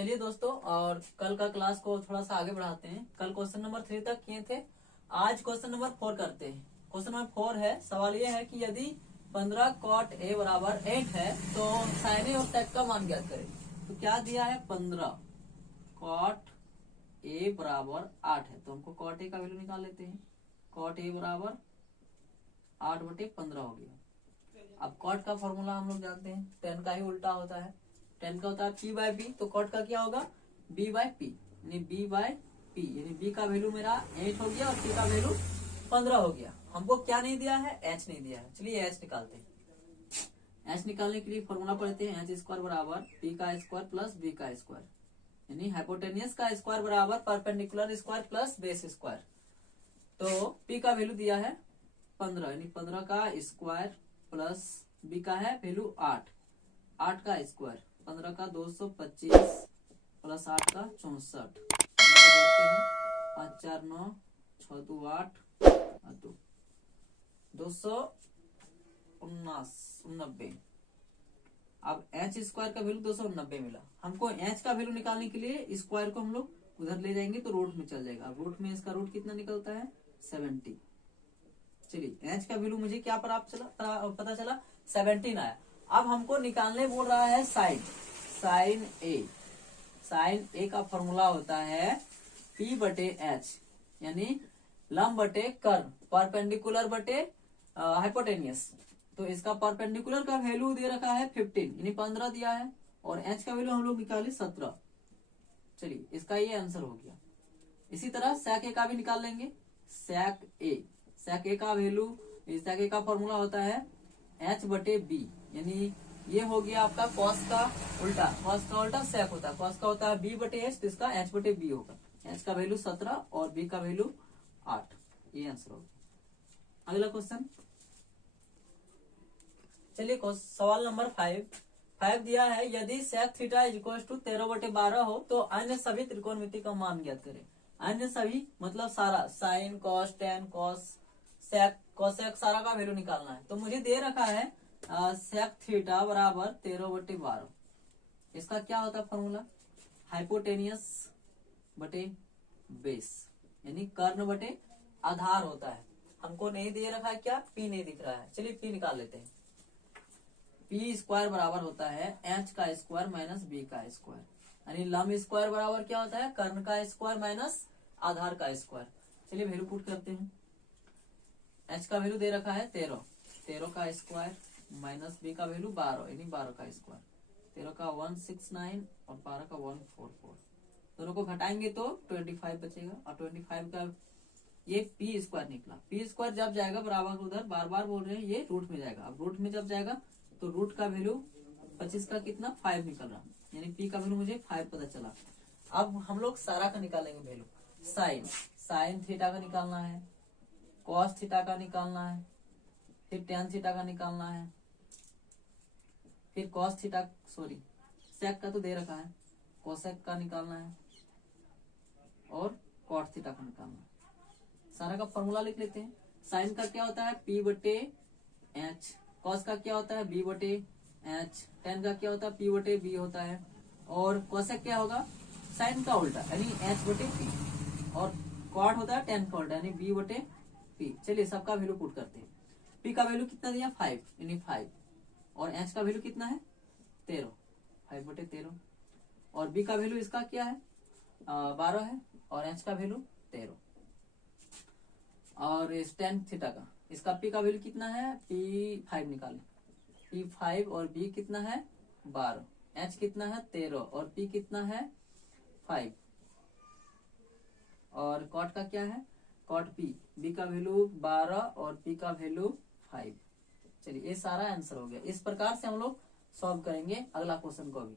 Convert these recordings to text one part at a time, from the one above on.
चलिए दोस्तों, और कल का क्लास को थोड़ा सा आगे बढ़ाते हैं। कल क्वेश्चन नंबर 3 तक किए थे, आज क्वेश्चन नंबर 4 करते हैं। क्वेश्चन नंबर 4 है, सवाल ये है कि यदि 15 cot a बराबर 8 है तो sin a और sec का मान ज्ञात करें। तो क्या दिया है, 15 cot a बराबर 8 है, तो हमको cot a का वैल्यू निकाल लेते हैं। cot a बराबर 8/15 हो गया। अब cot का फॉर्मूला हम लोग जानते हैं, tan का ही उल्टा होता है, tan का होता है p/b, तो cot का क्या होगा, b/p, यानी b/p, यानी b का वैल्यू मेरा 8 हो गया और p का वैल्यू 15 हो गया। हमको क्या नहीं दिया है, h नहीं दिया है। चलिए h निकालते हैं। h निकालने के लिए फॉर्मूला पढ़ते हैं, h² बराबर p का स्क्वायर प्लस b का स्क्वायर, यानी हाइपोटेनियस का स्क्वायर बराबर perpendicular square plus base square. तो p का वैल्यू दिया है 15, यानी 15 का स्क्वायर प्लस b का है वैल्यू 8 का स्क्वायर, 15 का 225 प्लस 8 का 64, 5 4 9 6 2 8 290। अब एच स्क्वायर का वैल्यू 290 मिला। हमको एच का वैल्यू निकालने के लिए स्क्वायर को हम लोग उधर ले जाएंगे तो रूट में चल जाएगा। रूट में इसका रूट कितना निकलता है, 70। चलिए एच का वैल्यू मुझे क्या पता चला 17 आया। अब हमको निकालने बोल रहा है साइन ए का फॉर्मूला होता है p/h, यानी लंब बटे कर्व, परपेंडिकुलर बटे हाइपोटेनियस। तो इसका परपेंडिकुलर का वैल्यू दे रखा है 15, यानी 15 दिया है, और h का वैल्यू हम लोग निकाले 17। चलिए इसका ये आंसर हो गया। इसी तरह sec a का भी निकाल लेंगे। sec a का वैल्यू, sec a का फॉर्मूला होता है h/b, यानी ये हो गया आपका cos का उल्टा, cos का उल्टा sec होता है, cos का होता है b/h, तो इसका h/b होगा। h का वैल्यू 17 और b का वैल्यू 8, ये आंसर होगा। अगला क्वेश्चन, चलिए सवाल नंबर 5 दिया है, यदि sec थीटा इक्वल टू 13/12 हो तो अन्य सभी त्रिकोणमिति का मान ज्ञात करें। अन्य सभी मतलब सारा, sine cos tan cos sec cosec सारा का वैल्यू निकालना है। तो मुझे दे रखा है सेक थीटा बराबर 13/12। इसका क्या होता है फॉर्मूला, हाइपोटेनियस बटे बेस, यानी कर्ण बटे आधार होता है। हमको नहीं दे रखा है क्या, पी नहीं दिख रहा है। चलिए पी निकाल लेते हैं। पी स्क्वायर बराबर होता है एच का स्क्वायर माइनस बी का स्क्वायर, यानी लंब स्क्वायर बराबर क्या होता है, कर्ण का स्क्वायर माइनस आधार का स्क्वायर। चलिए वैल्यू पुट करते हैं। एच का वैल्यू दे रखा है 13 का स्क्वायर माइनस बी का वैल्यू 12, यानी 12 का स्क्वायर। 13 का 169 और 12 का 144, दोनों को घटाएंगे तो 25 बचेगा, और 25 का ये पी स्क्वायर निकला। पी स्क्वायर जब जाएगा बराबर उधर, बार बार बोल रहे हैं, ये रूट में जाएगा। अब रूट में जब जाएगा तो रूट का वैल्यू 25 का कितना 5 निकल रहा, यानी पी का वैल्यू मुझे 5 पता चला। अब हम लोग सारा का निकालेंगे वैल्यू। साइन थीटा का निकालना है, कॉस थीटा का निकालना है, फिर टेन थीटा का निकालना है, फिर कॉस थीटा सेक का तो दे रखा है, कोसेक का निकालना है, और कॉट थीटा का निकालना है। सारा का फॉर्मूला लिख लेते हैं। साइन का क्या होता है p/h, कॉस का क्या होता है b/h, टेन का क्या होता है p/b होता है, और कोसेक क्या होगा, साइन का उल्टा, यानी h/p, और कॉट होता है टेन का उल्टा, यानी b/p। चलिए सबका वैल्यू पुट करते हैं। p का वैल्यू कितना दिया 5, यानी 5, और h का वैल्यू कितना है 13, 5/13, और b का वैल्यू इसका क्या है 12 है, और h का वैल्यू 13, और इस टेन थीटा का, इसका p का वैल्यू कितना है p5 निकालें, p5 और b कितना है 12, h कितना है 13 और p कितना है 5, और कॉट का क्या है कॉट p, b का वैल्यू 12 और p का वैल्यू 5। चलिए ये सारा आंसर हो गया। इस प्रकार से हम लोग सॉल्व करेंगे अगला क्वेश्चन को भी।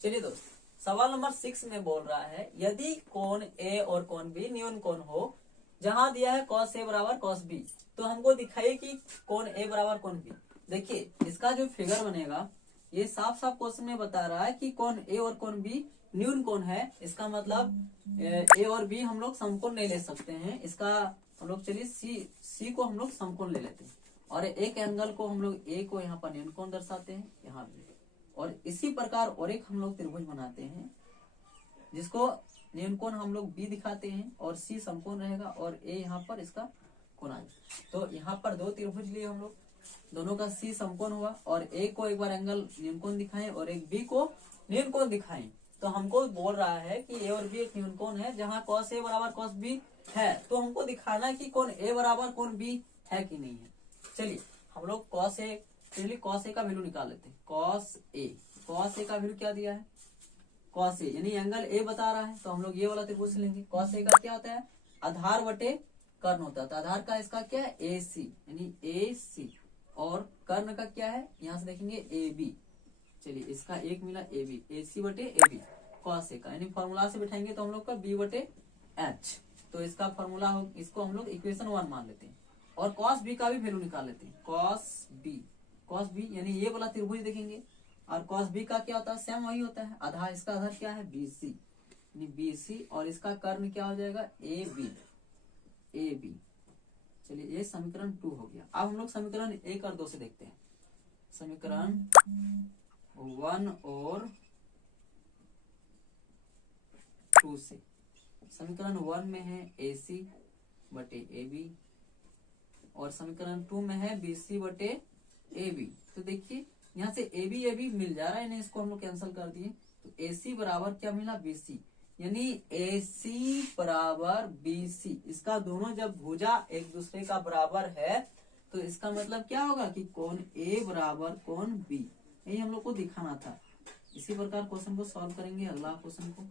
चलिए दोस्त, सवाल नंबर 6 में बोल रहा है, यदि कोण ए और कोण बी न्यून कोण हो, जहां दिया है cos a बराबर cos b, तो हमको दिखाइए कि कोण a बराबर कोण b। देखिए इसका जो फिगर बनेगा, ये साफ साफ क्वेश्चन में बता रहा है कि कोण a और कोण b न्यून कोण है। इसका मतलब ए और बी हम लोग समकोण नहीं ले सकते हैं। इसका हम लोग चलिए सी को हम लोग समकोण ले लेते हैं। और एक एंगल को हम लोग ए को यहाँ पर न्यूनकोण दर्शाते हैं यहाँ पे। और इसी प्रकार और एक हम लोग त्रिभुज बनाते हैं जिसको न्यूनकोण हम लोग बी दिखाते हैं और सी समकोण रहेगा और ए यहाँ पर इसका कोण। तो यहाँ पर दो त्रिभुज लिए हम लोग, दोनों का सी समकोण हुआ और ए को एक बार एंगल न्यूनकोण दिखाएं और एक बी को न्यूनकोण दिखाएं। तो हमको बोल रहा है कि ए और बी एक न्यूनकोण है जहाँ cos ए बराबर cos बी है, तो हमको दिखाना है कि कोण ए बराबर कोण बी है कि नहीं है। चलिए हम लोग cos ए का वैल्यू निकाल लेते हैं। cos ए का वैल्यू क्या दिया है, cos ए यानी एंगल ए बता रहा है, तो हम लोग ये वाला त्रिभुज लेंगे। cos ए का क्या होता है, आधार बटे कर्ण होता है, तो आधार का इसका क्या है ए सी यानी ए सी, और कर्ण का क्या है यहाँ से देखेंगे ए बी। चलिए इसका एक मिला ए बी, ए सी बटे ए बी cos ए का, यानी फॉर्मूला से बिठाएंगे तो हम लोग का बी बटे एच, तो इसका फॉर्मूला हो, इसको हम लोग इक्वेशन 1 मान लेते हैं। और cos बी का भी वैल्यू निकाल लेते हैं। cos बी यानी ये वाला त्रिभुज देखेंगे और cos बी का क्या होता है, सेम वही होता है, आधार इसका आधार क्या है बी सी यानी बी सी, और इसका कर्ण क्या हो जाएगा ए बी। चलिए ये समीकरण 2 हो गया। अब हम लोग समीकरण 1 और 2 से देखते हैं। समीकरण 1 और 2 से, समीकरण 1 में है ए सी बटे ए बी और समीकरण 2 में है बी सी बटे ए बी। तो देखिए यहाँ से ए बी मिल जा रहा है, इसको हम लोग कैंसिल कर दिए, तो ए सी बराबर क्या मिला बी सी, यानी ए सी बराबर बी सी। इसका दोनों जब भुजा एक दूसरे का बराबर है तो इसका मतलब क्या होगा कि कोण ए बराबर कोण बी, यही हम लोग को दिखाना था। इसी प्रकार क्वेश्चन को सॉल्व करेंगे। अगला क्वेश्चन को